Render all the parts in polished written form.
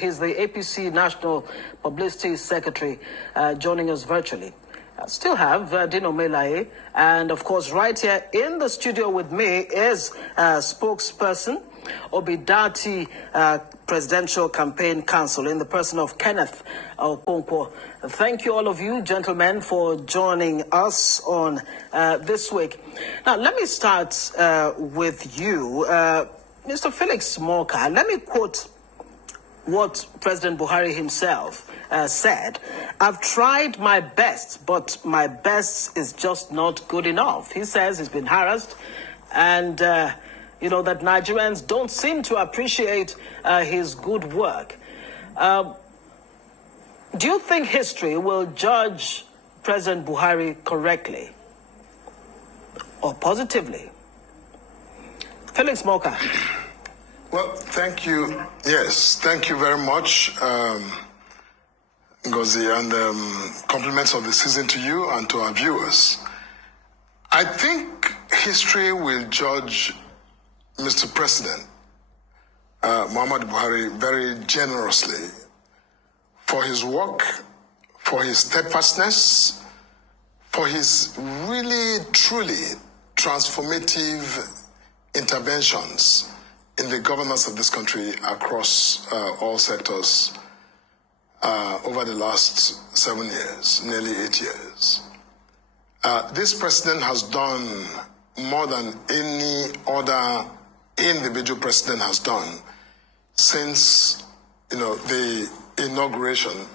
He's the APC National Publicity Secretary, joining us virtually. I still have Dino Melaye, and of course, right here in the studio with me is spokesperson Obidati Presidential Campaign Council in the person of Kenneth Okonkwo. Thank you, all of you gentlemen, for joining us on this week. Now, let me start with you, Mr. Felix Mouka. Let me quote what President Buhari himself said. I've tried my best, but my best is just not good enough. He says he's been harassed and, you know, that Nigerians don't seem to appreciate his good work. Do you think history will judge President Buhari correctly or positively? Felix Mouka. Well, thank you. Yes, thank you very much, Ngozi, and compliments of the season to you and to our viewers. I think history will judge Mr. President Muhammadu Buhari very generously for his work, for his steadfastness, for his really, truly transformative interventions in the governance of this country across all sectors over the last 7 years, nearly 8 years. This president has done more than any other individual president has done since, you know, the inauguration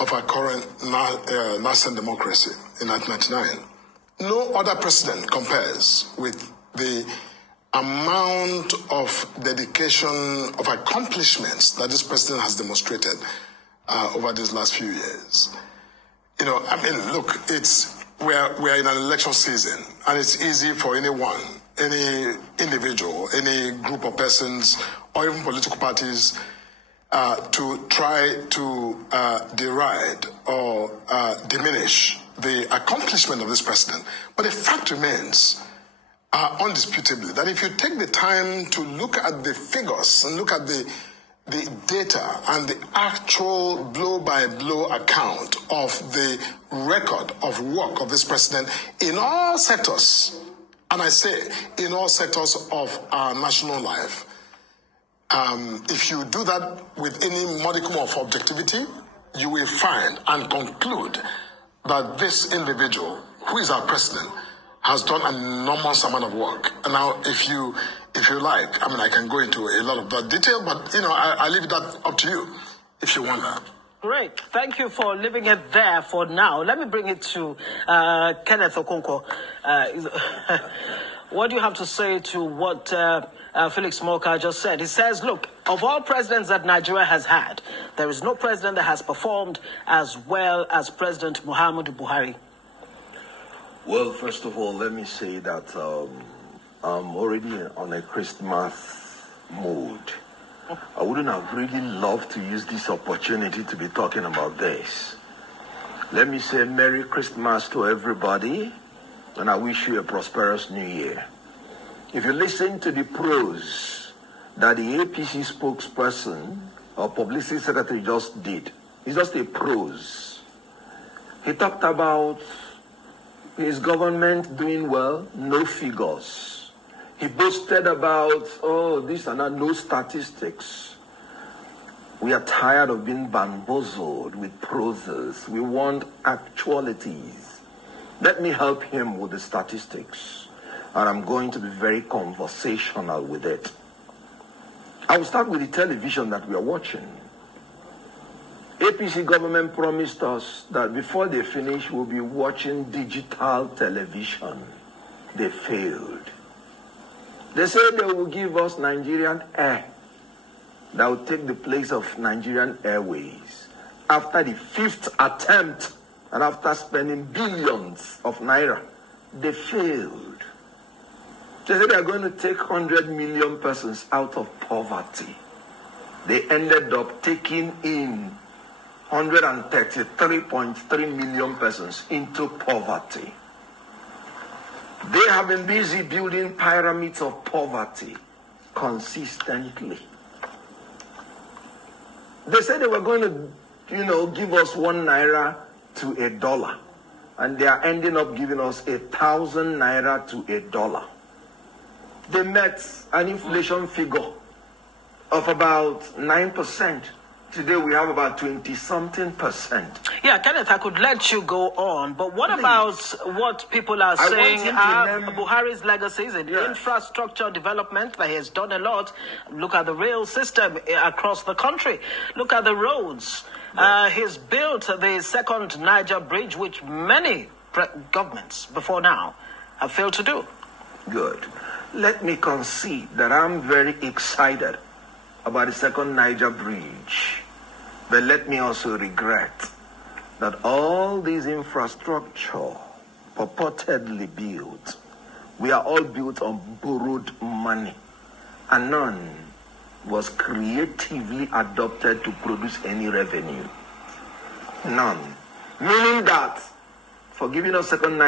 of our current nascent democracy in 1999. No other president compares with the amount of dedication, of accomplishments that this president has demonstrated over these last few years. You know, I mean, look, we're in an election season, and it's easy for anyone, any individual, any group of persons, or even political parties to try to deride or diminish the accomplishment of this president. But the fact remains, undisputably, that if you take the time to look at the figures and look at the data and the actual blow-by-blow account of the record of work of this president in all sectors, and I say in all sectors of our national life, if you do that with any modicum of objectivity, you will find and conclude that this individual, who is our president, has done an enormous amount of work. And now, if you like, I mean, I can go into a lot of that detail, but, you know, I leave that up to you if you want that. Great. Thank you for leaving it there for now. Let me bring it to Kenneth Okonkwo. What do you have to say to what Felix Mouka just said? He says, look, of all presidents that Nigeria has had, there is no president that has performed as well as President Muhammadu Buhari. Well, first of all, let me say that I'm already on a Christmas mood. I wouldn't have really loved to use this opportunity to be talking about this. Let me say Merry Christmas to everybody, and I wish you a prosperous New Year. If you listen to the prose that the APC spokesperson or publicity secretary just did, it's just a prose. He talked about his government doing well, no figures. He boasted about, oh, this and that, no statistics. We are tired of being bamboozled with proses. We want actualities. Let me help him with the statistics. And I'm going to be very conversational with it. I will start with the television that we are watching. APC government promised us that before they finish, we'll be watching digital television. They failed. They said they will give us Nigerian Air that will take the place of Nigerian Airways. After the 5th attempt and after spending billions of naira, they failed. They said they are going to take 100 million persons out of poverty. They ended up taking in 133.3 million persons into poverty. They have been busy building pyramids of poverty consistently. They said they were going to, give us 1 naira to $1. And they are ending up giving us 1,000 naira to $1. They met an inflation figure of about 9%. Today we have about 20-something%. Yeah, Kenneth, I could let you go on, but what about what people are saying are Buhari's legacies in infrastructure development, that he has done a lot. Look at the rail system across the country. Look at the roads. He's built the second Niger bridge, which many governments before now have failed to do. Good. Let me concede that I'm very excited about the second Niger bridge. But let me also regret that all these infrastructure purportedly built, we are all built on borrowed money, and none was creatively adopted to produce any revenue. None. Meaning that for giving us second